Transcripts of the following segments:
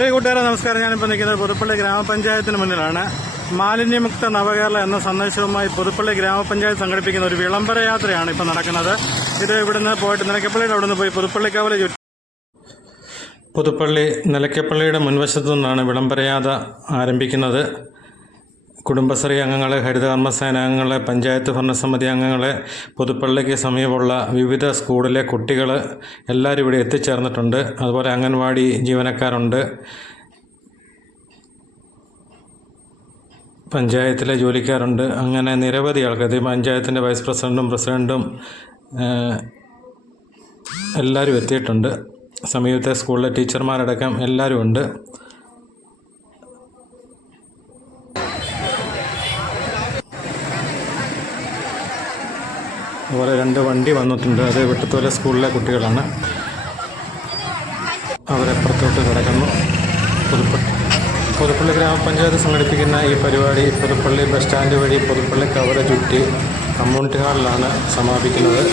പ്രിയ കൂട്ടുകാരെ നമസ്കാരം. ഞാനിപ്പോൾ നിൽക്കുന്നത് പുതുപ്പള്ളി ഗ്രാമപഞ്ചായത്തിന് മുന്നിലാണ്. മാലിന്യമുക്ത നവകേരള എന്ന സന്ദേശവുമായി പുതുപ്പള്ളി ഗ്രാമപഞ്ചായത്ത് സംഘടിപ്പിക്കുന്ന ഒരു വിളംബര യാത്രയാണ് ഇപ്പോൾ നടക്കുന്നത്. ഇത് ഇവിടുന്ന് പോയിട്ട് നിലയ്ക്കപ്പള്ളിയുടെ അവിടെ നിന്ന് പോയി പുതുപ്പള്ളിക്കാവലെ ചുറ്റി പുതുപ്പള്ളി നിലയ്ക്കപ്പള്ളിയുടെ മുൻവശത്തു നിന്നാണ് വിളംബരയാത്ര ആരംഭിക്കുന്നത്. കുടുംബശ്രീ അംഗങ്ങളെ, ഹരിതകർമ്മസേന അംഗങ്ങളെ, പഞ്ചായത്ത് ഭരണസമിതി അംഗങ്ങളെ, പുതുപ്പള്ളിക്ക് സമീപമുള്ള വിവിധ സ്കൂളിലെ കുട്ടികൾ എല്ലാവരും ഇവിടെ എത്തിച്ചേർന്നിട്ടുണ്ട്. അതുപോലെ അംഗൻവാടി ജീവനക്കാരുണ്ട്, പഞ്ചായത്തിലെ ജോലിക്കാരുണ്ട്. അങ്ങനെ നിരവധി ആൾക്കാർ, പഞ്ചായത്തിൻ്റെ വൈസ് പ്രസിഡൻറ്റും എല്ലാവരും എത്തിയിട്ടുണ്ട്. സമീപത്തെ സ്കൂളിലെ ടീച്ചർമാരടക്കം എല്ലാവരും ഉണ്ട്. അതുപോലെ 2 വണ്ടി വന്നിട്ടുണ്ട്. അത് വെട്ടുത്തോല സ്കൂളിലെ കുട്ടികളാണ്. അവരപ്പുറത്തോട്ട് കിടക്കുന്നു. പുതുപ്പള്ളി ഗ്രാമപഞ്ചായത്ത് സംഘടിപ്പിക്കുന്ന ഈ പരിപാടി പുതുപ്പള്ളി ബസ് സ്റ്റാൻഡ് വഴി പുതുപ്പള്ളി കവല ചുറ്റി കമ്മ്യൂണിറ്റി ഹാളിലാണ് സമാപിക്കുന്നത്.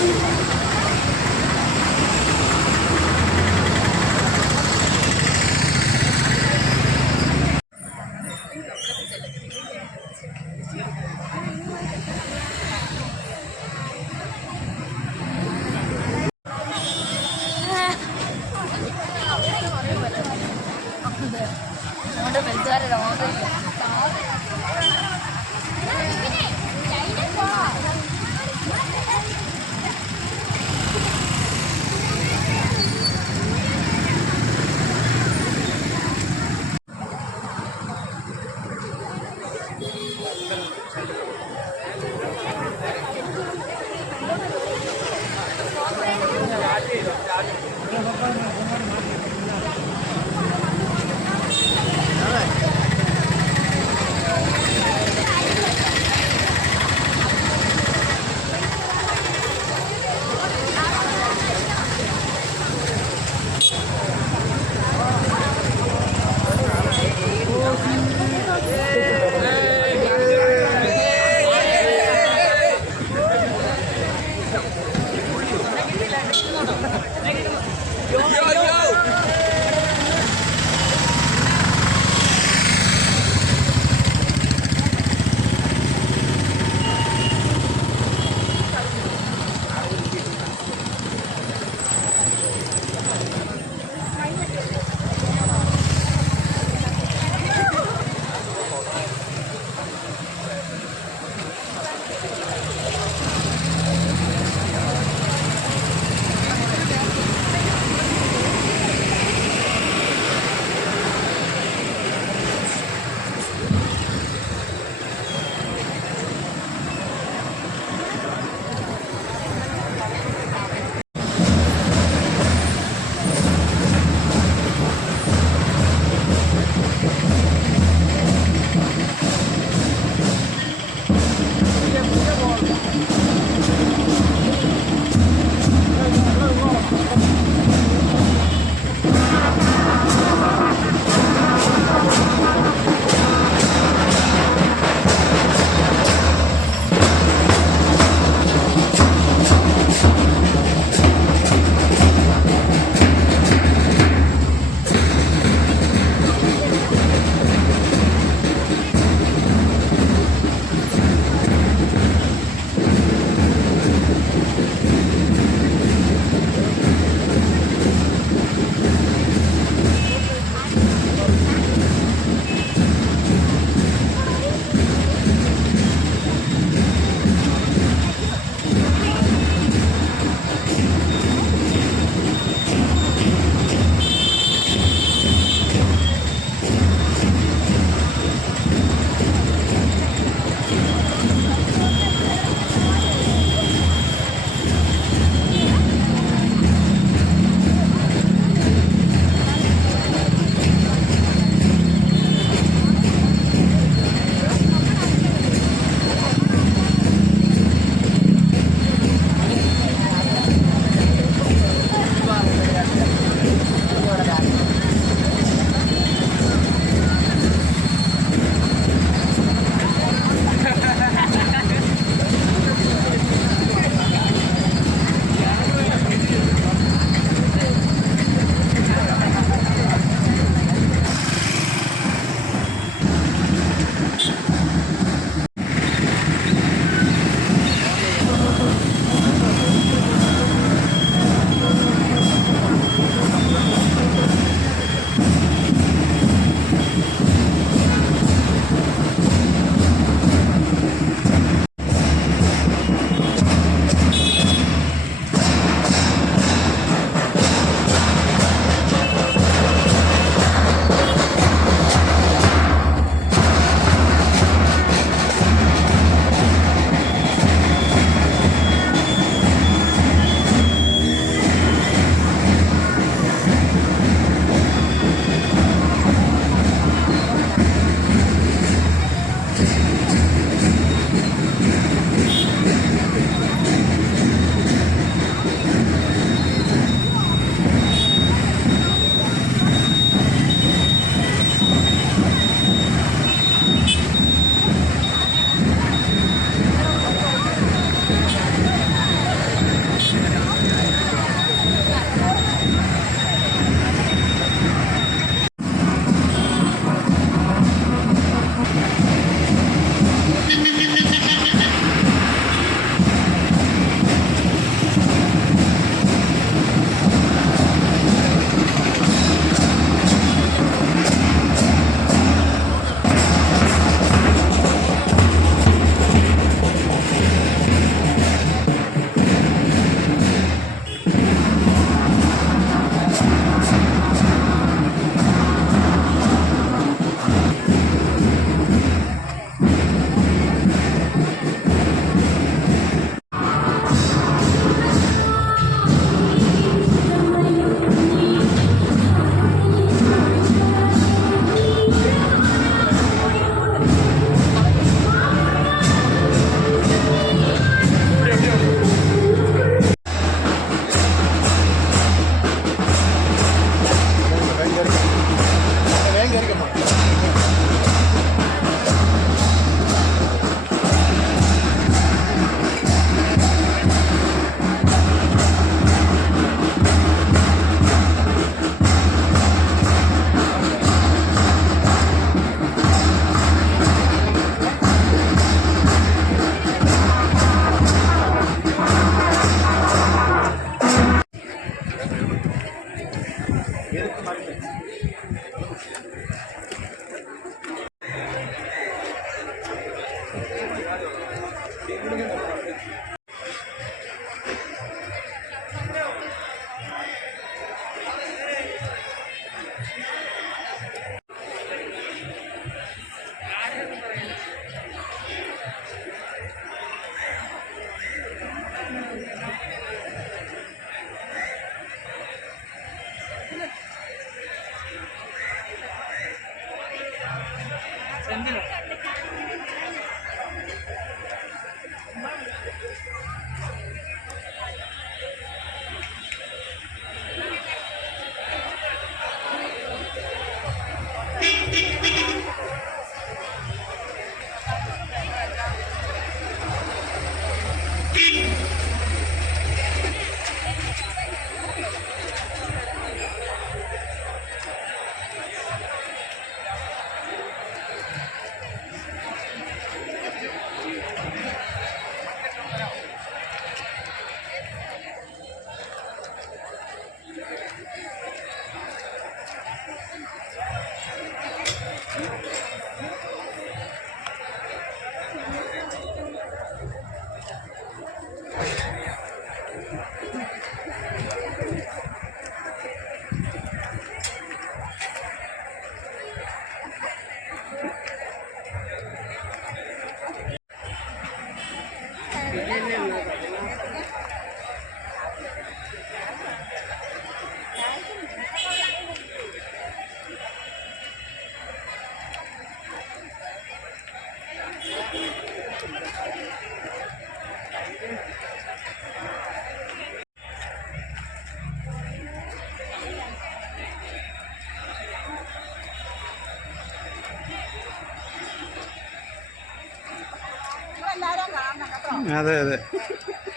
അതെ അതെ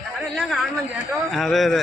ഞങ്ങളെല്ലാം കാണണം ചേട്ടോ. അതെ അതെ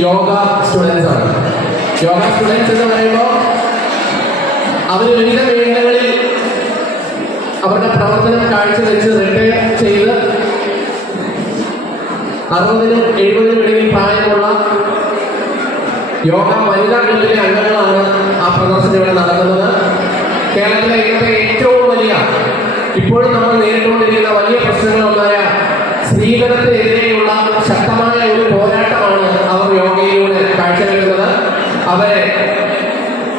യോഗ സ്റ്റുഡൻസ് ആണ്. യോഗ സ്റ്റുഡൻസ് എന്ന് പറയുമ്പോൾ അവർ വിവിധ മേഖലകളിൽ അവരുടെ പ്രവർത്തനം കാഴ്ചവെച്ച് റിട്ടയർ ചെയ്ത് 60-നും 70-നും ഇടയിൽ പ്രായമുള്ള യോഗ വനിതാ ക്ലബിലെ അംഗങ്ങളാണ് ആ പ്രദർശനം ഇവിടെ നടക്കുന്നത്. കേരളത്തിലെ ഇന്നത്തെ ഏറ്റവും വലിയ, ഇപ്പോഴും നമ്മൾ നേരിട്ടുകൊണ്ടിരിക്കുന്ന വലിയ പ്രശ്നങ്ങളൊന്നായ സ്ത്രീധനത്തിനെതിരെയുള്ള ശക്തമായ ഒരു പോരാട്ടമാണ് അവർ യോഗയിലൂടെ കാഴ്ചവെക്കുന്നത്. അവരെ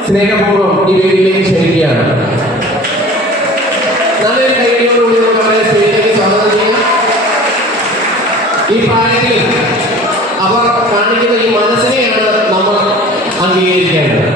സ്നേഹപൂർവ്വം ഈ വേദിയിലേക്ക് ക്ഷണിക്കുകയാണ്. നല്ലൊരു കൈയോടുകൂടി നമുക്ക് അവരെ സ്റ്റേജിലേക്ക് സ്വാഗതം ചെയ്യാം. ഈ പ്രായത്തിൽ അവർ കാണിക്കുന്ന ഈ മനസ്സിനെയാണ് നമ്മൾ അംഗീകരിക്കേണ്ടത്.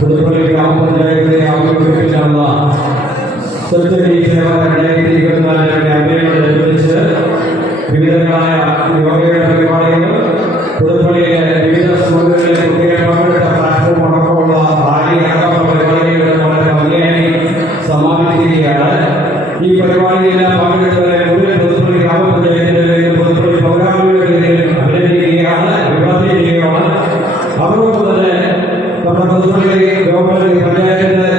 പുതുപ്പള്ളി ഗ്രാമപഞ്ചായത്തിലെ ആഭിമുഖ്യത്തിലുള്ള സ്വച്ഛതീ സേവ 2024 ക്യാമ്പയിനോടനുബന്ധിച്ച് വിവിധങ്ങളായ യോഗയുടെ പരിപാടികൾ പുതുപ്പള്ളിയിലെ വിവിധ സ്കൂളുകളിലെ കുട്ടികളെ പങ്കെടുത്ത പ്ലാറ്റ്ഫോം അടക്കമുള്ള ആയിരക്കണക്കിന് പരിപാടികളുടെ വളരെ ഭംഗിയായി സമാപിച്ചിരിക്കുകയാണ്. ഈ പരിപാടിയെല്ലാം പങ്കെടുത്തവരെ മുഴുവൻ പുതുപ്പള്ളി ഗ്രാമപഞ്ചായത്തിന്റെ പേരിൽ പുതുപ്പള്ളി പൗരാണികളുടെ പേരിൽ അഭിനന്ദിക്കുകയാണ്, അഭിവാദ്യം. അതോടൊപ്പം തന്നെ നമ്മുടെ പുതുപ്പള്ളി ഗവൺമെന്റ് പഞ്ചായത്തിന്റെ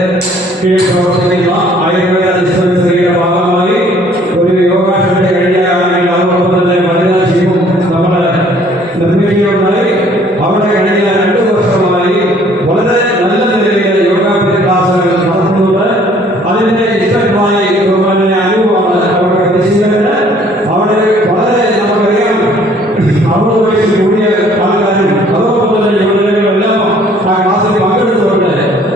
കീഴിൽ പ്രവർത്തിക്കുന്ന ആയുർവേദ ഡിസ്പെൻസറിയുടെ ഭാഗമായി ഒരു യോഗാശാല കഴിഞ്ഞ കാലങ്ങളിൽ അതോടൊപ്പം തന്നെ വനിതാ ജീവം നമ്മൾ നിർമ്മിക്കുകയുണ്ടായി. അവിടെ കഴിഞ്ഞ 2 വർഷമായി വളരെ നല്ല നിലയിൽ യോഗാഭ്യാസ ക്ലാസുകൾ നടത്തുന്നുണ്ട്. അതിന്റെ ഇഷ്ടമായി ഗവൺമെന്റിനെ അനുഭവമാണ് അവരുടെ പരിശീലനത്തിന്. അവിടെ വളരെ നമുക്കറിയാം 60 വയസ്സിൽ കൂടിയ ആൾക്കാരും അതോടൊപ്പം തന്നെ യുവജനങ്ങളെല്ലാം ആ ക്ലാസ്സിൽ പങ്കെടുത്തുകൊണ്ട്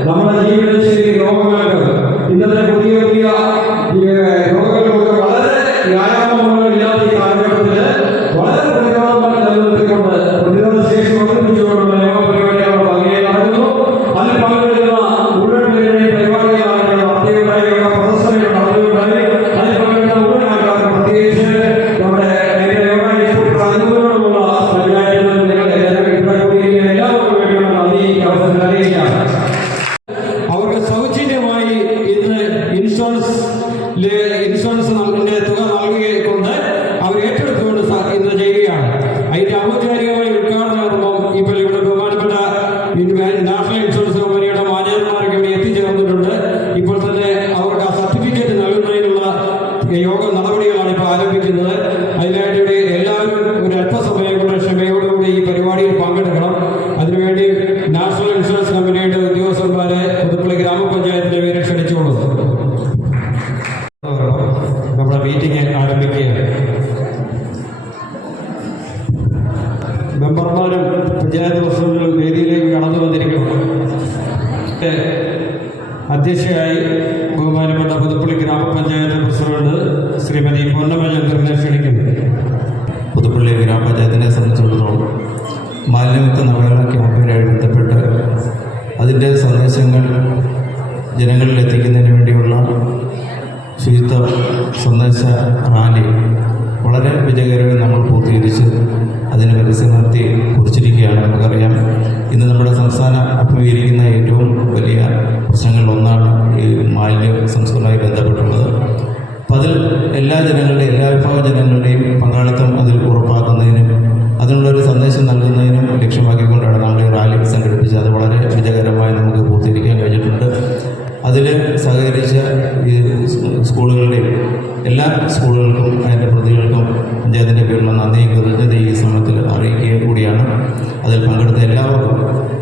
നമ്മുടെ ജീവിതശൈലി രോഗങ്ങൾക്ക് ഇന്നത്തെ പുതിയ പുതിയ രോഗങ്ങൾക്കൊക്കെ വളരെ വ്യായാമങ്ങളില്ലാത്ത ഈ കാലഘട്ടത്തിൽ വളരെ പ്രതിരോധമായി നിലനിർത്തിക്കൊണ്ട് പ്രതിരോധ ശേഷി വർദ്ധിപ്പിച്ചുകൊണ്ടുള്ള യോഗ പരിപാടികളുടെ ഭംഗിയായി നടക്കുന്നു. അതിൽ പങ്കെടുക്കുന്ന മുഴുവൻ പേരുടെയും പരിപാടികളാണ് നടത്തിയുണ്ടായി, യോഗ പ്രദർശനങ്ങൾ നടത്തിയുണ്ടായി. അതിൽ പങ്കെടുക്കുന്ന മുഴുവൻ ആൾക്കാർക്ക് പ്രത്യേകിച്ച് നമ്മുടെ യോഗ ഇൻസ്റ്റിറ്റ്യൂട്ട് അനുകൂലമുള്ള പഞ്ചായത്തിൽ നിങ്ങളുടെ ഇവിടെ കൂടിയ എല്ലാവർക്കും വേണ്ടിയുള്ള നന്ദി അവസരം അറിയിക്കുകയാണ്. അവർക്ക് സൗജന്യമായി ഇന്ന് ഇൻഷുറൻസിന്റെ തുക നൽകിക്കൊണ്ട് അവർ ഏറ്റെടുത്തുകൊണ്ട് ഇന്ന് ചെയ്യുകയാണ്. അതിന്റെ ഔപചാരികമായ ഉദ്ഘാടന കർമ്മം ഇപ്പോൾ ഇവിടെ ബഹുമാനപ്പെട്ട നാഷണൽ ഇൻഷുറൻസ് കമ്പനിയുടെ മാനേജർമാരൊക്കെ ഇവിടെ എത്തിച്ചേർന്നിട്ടുണ്ട്. ഇപ്പോൾ തന്നെ അവർക്ക് ആ സർട്ടിഫിക്കറ്റ് നൽകുന്നതിനുള്ള യോഗ നടപടികളാണ് ഇപ്പോൾ ആരംഭിക്കുന്നത്. അതിനായിട്ട് ഇവിടെ എല്ലാവരും ഒരു അല്പസമയം കൊണ്ട് ക്ഷമയോടുകൂടി ഈ പരിപാടിയിൽ പങ്കെടുക്കണം. അതിനുവേണ്ടി നാഷണൽ ഇൻഷുറൻസ് കമ്പനിയുടെ ഉദ്യോഗസ്ഥന്മാരെ പുതുപ്പള്ളി ഗ്രാമപഞ്ചായത്തിന്റെ പേര് ക്ഷണിച്ചുകൊള്ളുന്നു. നമ്മുടെ മീറ്റിംഗ് ആരംഭിക്കുകയാണ്. മെമ്പർമാരും പഞ്ചായത്ത് പ്രസിഡന്റും വേദിയിലേക്ക് കടന്നു വന്നിരിക്കുന്നു. അധ്യക്ഷയായി ബഹുമാനപ്പെട്ട പുതുപ്പള്ളി ഗ്രാമപഞ്ചായത്ത് പ്രസിഡന്റ് ശ്രീമതി പൊന്നമ്മ ചന്ദ്രനെ ക്ഷണിക്കുന്നു. പുതുപ്പള്ളി ഗ്രാമപഞ്ചായത്തിനെ സംബന്ധിച്ചിടത്തോളം മാലിന്യമുക്ത നവകേരള ക്യാമ്പയിനുമായി ബന്ധപ്പെട്ട് അതിൻ്റെ സന്ദേശങ്ങൾ ജനങ്ങളിൽ എത്തിക്കുന്നതിന് വേണ്ടിയുള്ള ശുചിത്വ സന്ദേശ റാലി വളരെ വിജയകരമായി നമ്മൾ പൂർത്തീകരിച്ച് അതിന് പരിസരത്തി കുറിച്ചിരിക്കുകയാണ്. നമുക്കറിയാം, ഇന്ന് നമ്മുടെ സംസ്ഥാനം അഭിമുഖീകരിക്കുന്ന ഏറ്റവും വലിയ പ്രശ്നങ്ങളിലൊന്നാണ് ഈ മാലിന്യ സംസ്കരണവുമായി ബന്ധപ്പെട്ടുള്ളത്. അപ്പം അതിൽ എല്ലാ ജനങ്ങളുടെയും എല്ലാ വിഭാഗം ജനങ്ങളുടെയും പങ്കാളിത്തം അതിൽ ഉറപ്പാക്കുന്നതിനും അതിനുള്ളൊരു സന്ദേശം നൽകുന്നതിനും ലക്ഷ്യമാക്കിക്കൊണ്ടാണ് നമ്മൾ ഈ റാലി സംഘടിപ്പിച്ചത്. അത് വളരെ വിജയകരമായി നമുക്ക് പൂർത്തീകരിക്കാൻ കഴിഞ്ഞിട്ടുണ്ട്. അതിൽ സഹകരിച്ച ഈ സ്കൂളുകളുടെയും എല്ലാ സ്കൂളുകൾക്കും അതിൻ്റെ പ്രതികൾക്കും പഞ്ചായത്തിൻ്റെ പേരിലുള്ള നന്ദിയും കൃതജ്ഞത ഈ സമയത്തിൽ അറിയിക്കുക കൂടിയാണ്. അതിൽ പങ്കെടുത്ത എല്ലാവർക്കും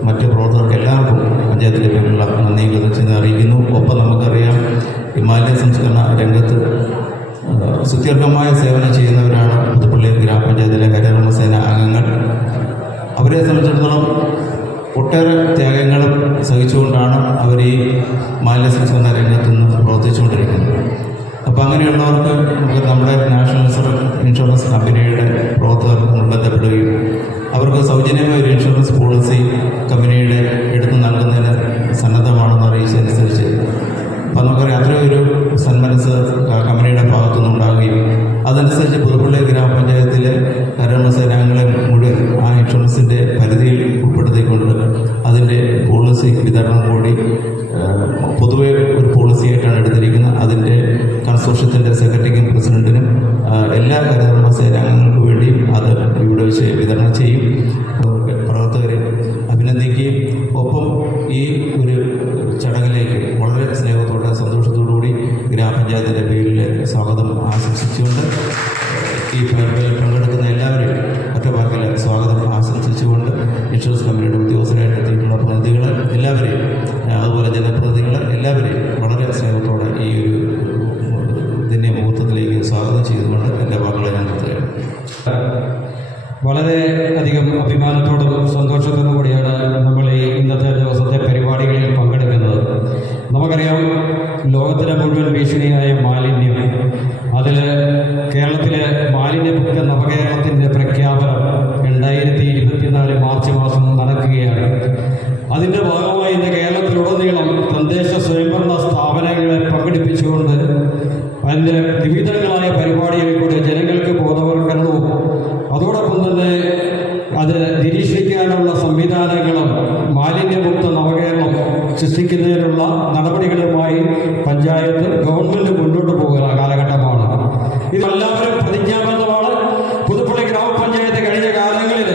മറ്റ് പ്രവർത്തകർക്ക് എല്ലാവർക്കും പഞ്ചായത്തിൻ്റെ പേരിലുള്ള നന്ദിയും കൃതജ്ഞത അറിയിക്കുന്നു. ഒപ്പം നമുക്കറിയാം, ഈ മാലിന്യ സംസ്കരണ രംഗത്ത് സുദീർഘമായ സേവനം ചെയ്യുന്നവരാണ് പുതുപ്പള്ളി ഗ്രാമപഞ്ചായത്തിലെ ഹരിതകർമ്മസേന അംഗങ്ങൾ. അവരെ സംബന്ധിച്ചിടത്തോളം ഒട്ടേറെ ത്യാഗങ്ങളും സഹിച്ചുകൊണ്ടാണ് അവർ ഈ മാലിന്യ സംസ്കരണ രംഗത്ത് നിന്ന് പ്രവർത്തിച്ചുകൊണ്ടിരിക്കുന്നത്. അപ്പോൾ അങ്ങനെയുള്ളവർക്ക് നമുക്ക് നമ്മുടെ നാഷണൽ ഇൻഷുറൻസ് കമ്പനിയുടെ പ്രവർത്തകർക്ക് ബന്ധപ്പെടുകയും അവർക്ക് സൗജന്യമായ ഒരു ഇൻഷുറൻസ് പോളിസി കമ്പനിയുടെ എടുത്തു നൽകുന്നതിന് സന്നദ്ധമാണെന്ന് അറിയിച്ചതനുസരിച്ച് അപ്പോൾ നമുക്കറിയാം അത്രയും ഒരു സന്മനസ് കമ്പനിയുടെ ഭാഗത്തുനിന്നുണ്ടാകുകയും അതനുസരിച്ച് പുതുപ്പള്ളി ഗ്രാമപഞ്ചായത്തിലെ ഹരിതകർമ്മസേനാംഗങ്ങളെ മുഴുവൻ ആ ഇൻഷുറൻസിൻ്റെ പരിധിയിൽ ഉൾപ്പെടുത്തിക്കൊണ്ട് അതിൻ്റെ പോളിസി വിതരണം കൂടി പൊതുവെ ഒരു പോളിസിയായിട്ടാണ് എടുത്തിരിക്കുന്നത്. അതിൻ്റെ കൺസോർഷ്യത്തിൻ്റെ സെക്രട്ടറിക്കും പ്രസിഡന്റിനും എല്ലാ ഹരിതകർമ്മസേനാംഗങ്ങൾക്ക് വേണ്ടിയും അത് ഇവിടെ വെച്ച് വിതരണം ചെയ്യും. പ്രവർത്തകരെ അഭിനന്ദിക്കുകയും ഒപ്പം ഈ ഒരു ചടങ്ങിലേക്ക് വളരെ സ്നേഹത്തോടെ സന്തോഷത്തോടുകൂടി ഗ്രാമപഞ്ചായത്തിൻ്റെ പേരിൽ സ്വാഗതം ആശംസിച്ചുകൊണ്ട് ഈ പരിപാടിയിൽ പങ്കെടുക്കുന്ന എല്ലാവരെയും ഒറ്റവാക്കിൽ സ്വാഗതം ആശംസിച്ചുകൊണ്ട് ഇൻഷുറൻസ് കമ്പനിയുടെ ഉദ്യോഗസ്ഥരായിട്ട് എത്തിയിട്ടുള്ള പ്രതിനിധികൾ എല്ലാവരെയും അതുപോലെ ജനപ്രതിനിധികൾ എല്ലാവരെയും വളരെ സ്നേഹത്തോടെ ഈ ഒരു ഇതിൻ്റെ മുഹൂർത്തത്തിലേക്ക് സ്വാഗതം ചെയ്തുകൊണ്ട് എൻ്റെ വാക്കുകളെ ഞാൻ നിർത്തുകയാണ്. വളരെ അധികം അഭിമാനത്തോടും സന്തോഷത്തോടും കൂടിയാണ് നമ്മൾ ഈ ഇന്നത്തെ ദിവസത്തെ പരിപാടികളിൽ പങ്കെടുക്കുന്നത്. നമുക്കറിയാം, ലോകത്തിലെ മുഴുവൻ ഭീഷണിയായ മാലിന്യം, അതിൽ കേരളത്തിലെ മാലിന്യമുക്ത നവകേരളത്തിൻ്റെ പ്രഖ്യാപനം 2024 മാർച്ച് മാസം നടക്കുകയാണ്. അതിൻ്റെ ഭാഗമായി ഇന്ന് കേരളത്തിൽ പ്രവർത്തനങ്ങളും മാലിന്യമുക്ത നവകേരളം സൃഷ്ടിക്കുന്നതിനുള്ള നടപടികളുമായി പഞ്ചായത്ത് ഗവൺമെൻറ് മുന്നോട്ട് പോകുന്ന കാലഘട്ടമാണ്. ഇതെല്ലാവരും പ്രതിജ്ഞാബദ്ധമാണ്. പുതുപ്പള്ളി ഗ്രാമപഞ്ചായത്ത് കഴിഞ്ഞ കാലങ്ങളിൽ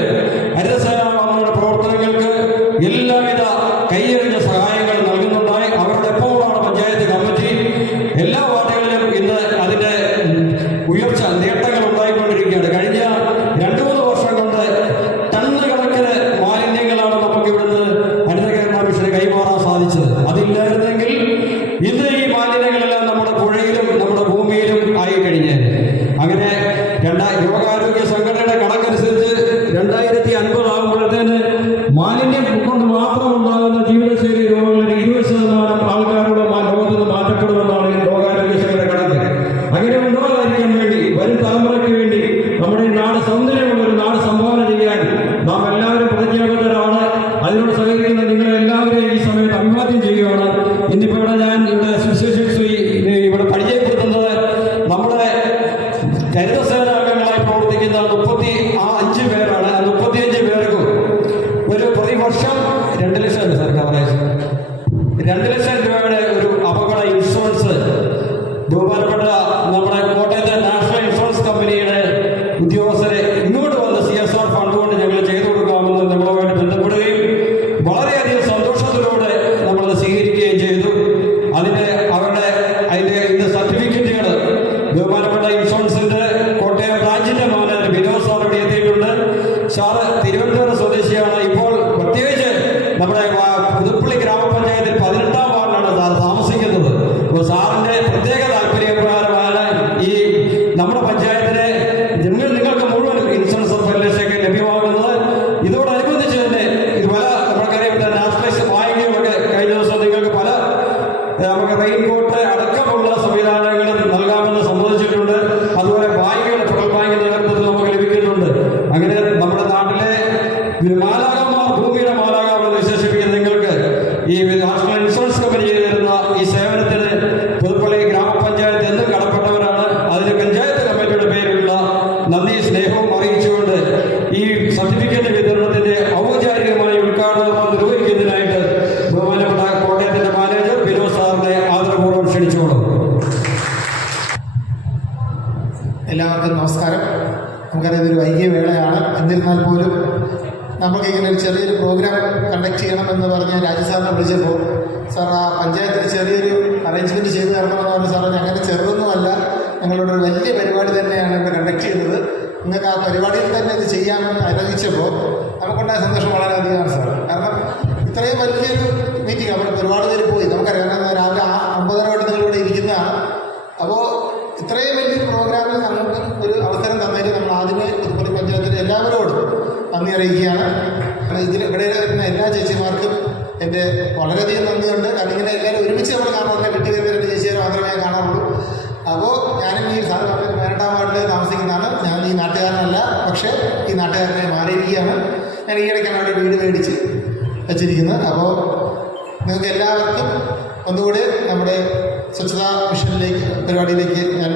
ഹരിതസേനാംഗങ്ങളുടെ പ്രവർത്തനങ്ങൾക്ക് എല്ലാവിധ കൈയറിഞ്ഞ സഹായങ്ങൾ നൽകുന്നുണ്ടായി. അവരുടെ എപ്പോഴാണ് പഞ്ചായത്ത് കമ്മിറ്റി എല്ലാ വാർഡുകളിലും ഇന്ന് അതിൻ്റെ ഉയർച്ച നേട്ടങ്ങൾ ഉണ്ടായിക്കൊണ്ടിരിക്കുകയാണ്. കഴിഞ്ഞ 2-3 വർഷം കൊണ്ട് ടണ്ണ് കണക്കിന് മാലിന്യങ്ങളാണ് നമുക്ക് ഇവിടുന്ന് ഹരിത കേരള മിഷന് കൈമാറാൻ സാധിച്ചത്. അതില്ലായിരുന്നെങ്കിൽ ഇന്ന് ഈ മാലിന്യങ്ങളെല്ലാം നമ്മുടെ പുഴയിലും നമ്മുടെ ഭൂമിയിലും ആയി കഴിഞ്ഞേനെ. അങ്ങനെ ലോകാരോഗ്യ സംഘടനയുടെ കണക്കനുസരിച്ച് 2050 ആകുമ്പോഴത്തേന് മാലിന്യം കൊണ്ട് മാത്രമുണ്ടാകുന്ന ജീവിതശൈലി രോഗങ്ങളിൽ 20% ആൾക്കാരുടെ ലോകത്ത് നിന്ന് മാറ്റപ്പെടുമെന്നാണ് ലോകാരോഗ്യ സംഘടന കണക്ക്. അങ്ങനെ ഉണ്ടാകാതിരിക്കാൻ വേണ്ടി വരും തലമുറയ്ക്ക് വേണ്ടി നമ്മുടെ ഈ നാട് സൗന്ദര്യമുള്ള ഒരു നാട് സംഭാവന ചെയ്യാൻ നാം എല്ലാവരും പ്രതിജ്ഞാബദ്ധരാണ്. അതിനോട് സഹകരിക്കുന്ന നിങ്ങളെല്ലാവരെയും ഈ സമയത്ത് അഭിവാദ്യം ചെയ്യുകയാണ്. ഇന്നിപ്പോൾ ഞാൻ ഇവിടെ സുവിശേഷശ്രീ ഇവിടെ പരിചയപ്പെടുത്തുന്നത് നമ്മുടെ ഹരിതസേനാംഗങ്ങളായി പ്രവർത്തിക്കുന്ന 35 പേരാണ്. 35 പേർക്കും ഒരു പ്രതിവർഷം 2 ലക്ഷം സർക്കാർ 2 ലക്ഷം രൂപയുടെ ഒരു അപകട ഇൻഷുറൻസ് ബഹുമാനപ്പെട്ട നമ്മുടെ കോട്ടയത്തെ നാഷണൽ ഇൻഷുറൻസ് കമ്പനിയുടെ ഉദ്യോഗസ്ഥരെ ഇങ്ങോട്ട് വന്ന് CSR ഫണ്ട് കൊണ്ട് ഞങ്ങൾ ചെയ്തു കൊടുക്കാമെന്ന് നമ്മളുമായിട്ട് ബന്ധപ്പെടുകയും വളരെയധികം സന്തോഷത്തിലൂടെ നമ്മളത് സ്വീകരിക്കുകയും ചെയ്തു. അതിൻ്റെ ഇന്ന് സർട്ടിഫിക്കറ്റുകൾ ബഹുമാനപ്പെട്ട ഇൻഷുറൻസിൻ്റെ കോട്ടയം ബ്രാഞ്ചിൻ്റെ മാനേജർ വിനോദ് സാർ ഇവിടെ എത്തിയിട്ടുണ്ട്. സാറ് തിരുവനന്തപുരം സ്വദേശിയാണ്. ഇപ്പോൾ പ്രത്യേകിച്ച് നമ്മുടെ പുതുപ്പള്ളി ഗ്രാമപഞ്ചായത്തിൽ 18-ാം വാർഡിലാണ് സാർ താമസിക്കുന്നത്. അപ്പോൾ സാറിൻ്റെ പ്രത്യേക താല്പര്യപ്രകാരമാണ് ഈ നമ്മുടെ പഞ്ചായത്തിലെ നിങ്ങൾക്ക് മുഴുവൻ ഇൻഷുറൻസ് പരിരക്ഷയൊക്കെ ലഭ്യമാകുന്നത്. ഇതോടനുബന്ധിച്ച് തന്നെ ഇത് പല നമുക്കറിയാം നാഷണലൈസ് വായ്പകളൊക്കെ കഴിഞ്ഞ ദിവസം നിങ്ങൾക്ക് പല നമുക്ക് റെയിൻകോട്ട് അടക്കമുള്ള സംവിധാനങ്ങളും നൽകാമെന്ന് സമ്മതിച്ചിട്ടുണ്ട്. അതുപോലെ ബാങ്കുകൾ ഫെഡറൽ ബാങ്കിന്റെ നേതൃത്വത്തിൽ നമുക്ക് ലഭിക്കുന്നുണ്ട്. അങ്ങനെ നമ്മുടെ നാട്ടിലെ മാലാകമാർ ഭൂമിയുടെ മാലാകമാർ എന്ന് വിശേഷിപ്പിക്കുന്ന നിങ്ങൾക്ക് ഈ നാഷണൽ ഇൻഷുറൻസ് കമ്പനി ചെയ്തു തരുന്ന ഈ സേവനത്തിന് പുതുപ്പള്ളി ഗ്രാമപഞ്ചായത്ത് എന്നും കടപ്പെട്ടവരാണ്. അതിന് പഞ്ചായത്ത് കമ്മിറ്റിയുടെ പേരിലുള്ള നന്ദി സ്നേഹവും അറിയിച്ചുകൊണ്ട് ഈ സർട്ടിഫിക്കറ്റ് വിതരണത്തിന്റെ ഔപചാരികമായ ഉദ്ഘാടനം നിർവഹിക്കുന്നതിനായിട്ട് ബഹുമാനപ്പെട്ട കോട്ടയത്തിന്റെ മാനേജർ വിനോദ് സാറിനെ ആദരപൂർവ്വം ക്ഷണിച്ചുകൊള്ളും. എല്ലാവർക്കും നമസ്കാരം. നമുക്കറിയാം ഇതൊരു വൈകിയ വേളയാണ്. എന്നിരുന്നാൽ പോലും നമുക്കിങ്ങനെ ഒരു ചെറിയൊരു പ്രോഗ്രാം കണ്ടക്ട് ചെയ്യണമെന്ന് പറഞ്ഞ് രാജസാറിനെ വിളിച്ചപ്പോൾ സാർ ആ പഞ്ചായത്തിൽ ചെറിയൊരു അറേഞ്ച്മെൻറ്റ് ചെയ്തു തരണമെന്ന് പറഞ്ഞ സാർ അങ്ങനെ ചെറുതൊന്നുമല്ല, ഞങ്ങളുടെ ഒരു വലിയ പരിപാടി തന്നെയാണ് ഇവിടെ കണ്ടക്ട് ചെയ്യുന്നത്. നിങ്ങൾക്ക് ആ പരിപാടിയിൽ തന്നെ ഇത് ചെയ്യാമെന്ന് അനുവദിച്ചപ്പോൾ നമുക്കുണ്ടായ സന്തോഷം വളരെയധികമാണ് സാർ. കാരണം ഇത്രയും വലിയൊരു മീറ്റിംഗ് അവിടെ ഒരുപാട് പേര് പോയി. നമുക്കറിയാം രാവിലെ 9:30 തൊട്ട് നിങ്ങളിവിടെ ഇരിക്കുന്നതാണ്. അപ്പോൾ ഇത്രയും വലിയൊരു പ്രോഗ്രാമിൽ നമുക്ക് ഒരു അവസരം തന്നതിൽ നമ്മൾ ആദ്യമേ പുതുപ്പള്ളി പഞ്ചായത്തിലെ എല്ലാവരോടും നന്ദി അറിയിക്കുകയാണ്. ഇവിടെ വരുന്ന എല്ലാ ചേച്ചിമാർക്കും എൻ്റെ വളരെയധികം നന്ദിയുണ്ട്. കാരണം ഇങ്ങനെ എല്ലാവരും ഒരുമിച്ച് നമ്മൾ കാണാറില്ല, കെട്ടിവരുന്ന 2 ചേച്ചിമാരെ മാത്രമേ കാണാറുള്ളൂ. അപ്പോൾ ഞാനും ഈ സാർ 18-ാം വാർഡിൽ താമസിക്കുന്നതാണ്. ഞാൻ ഈ നാട്ടുകാരനല്ല, പക്ഷേ ഈ നാട്ടുകാരനെ മാറിയിരിക്കുകയാണ്. ഞാൻ ഈയിടയ്ക്കാണ് അവിടെ വീട് മേടിച്ച് വച്ചിരിക്കുന്നത്. അപ്പോൾ നിങ്ങൾക്ക് എല്ലാവർക്കും ഒന്നുകൂടി നമ്മുടെ സ്വച്ഛതാ മിഷനിലേക്ക് പരിപാടിയിലേക്ക് ഞാൻ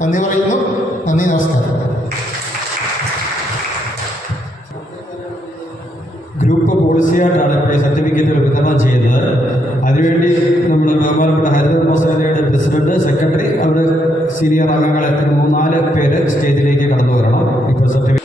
നന്ദി പറയുന്നു. നന്ദി, നമസ്കാരം. ഗ്രൂപ്പ് പോളിസിയായിട്ടാണ് ഇപ്പോൾ ഈ സർട്ടിഫിക്കറ്റുകൾ വിതരണം ചെയ്യുന്നത്. അതിനുവേണ്ടി നമ്മൾ ബഹുമാനപ്പെട്ട ഹരിതകർമ്മസേനയുടെ പ്രസിഡന്റ്, സെക്രട്ടറി, അവിടെ സീനിയർ അംഗങ്ങളെ 3-4 പേര് സ്റ്റേജിലേക്ക് കടന്നു വരണം. ഇപ്പോൾ സർട്ടിഫിക്കറ്റ്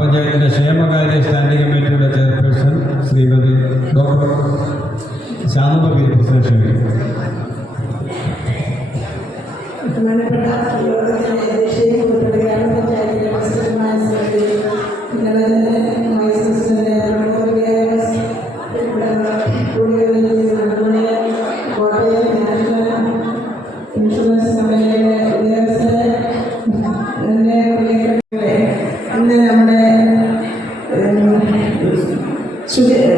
പഞ്ചായത്തിൻ്റെ ക്ഷേമകാര്യ സ്റ്റാൻഡിംഗ് കമ്മിറ്റിയുടെ chairperson Shrimati doctor Shanthamma president. ബഹുമാനപ്പെട്ട യോഗത്തിൻ്റെ അധ്യക്ഷയും ഗ്രാമപഞ്ചായത്തിലെ പ്രസിഡന്റുമായ Shrimati vice president Kottayam national insurance കമ്പനിയുടെ ഉദ്യോഗസ്ഥരെ, എന്നെ പ്രിയപ്പെട്ടവരെ, ഇന്ന് ശുചി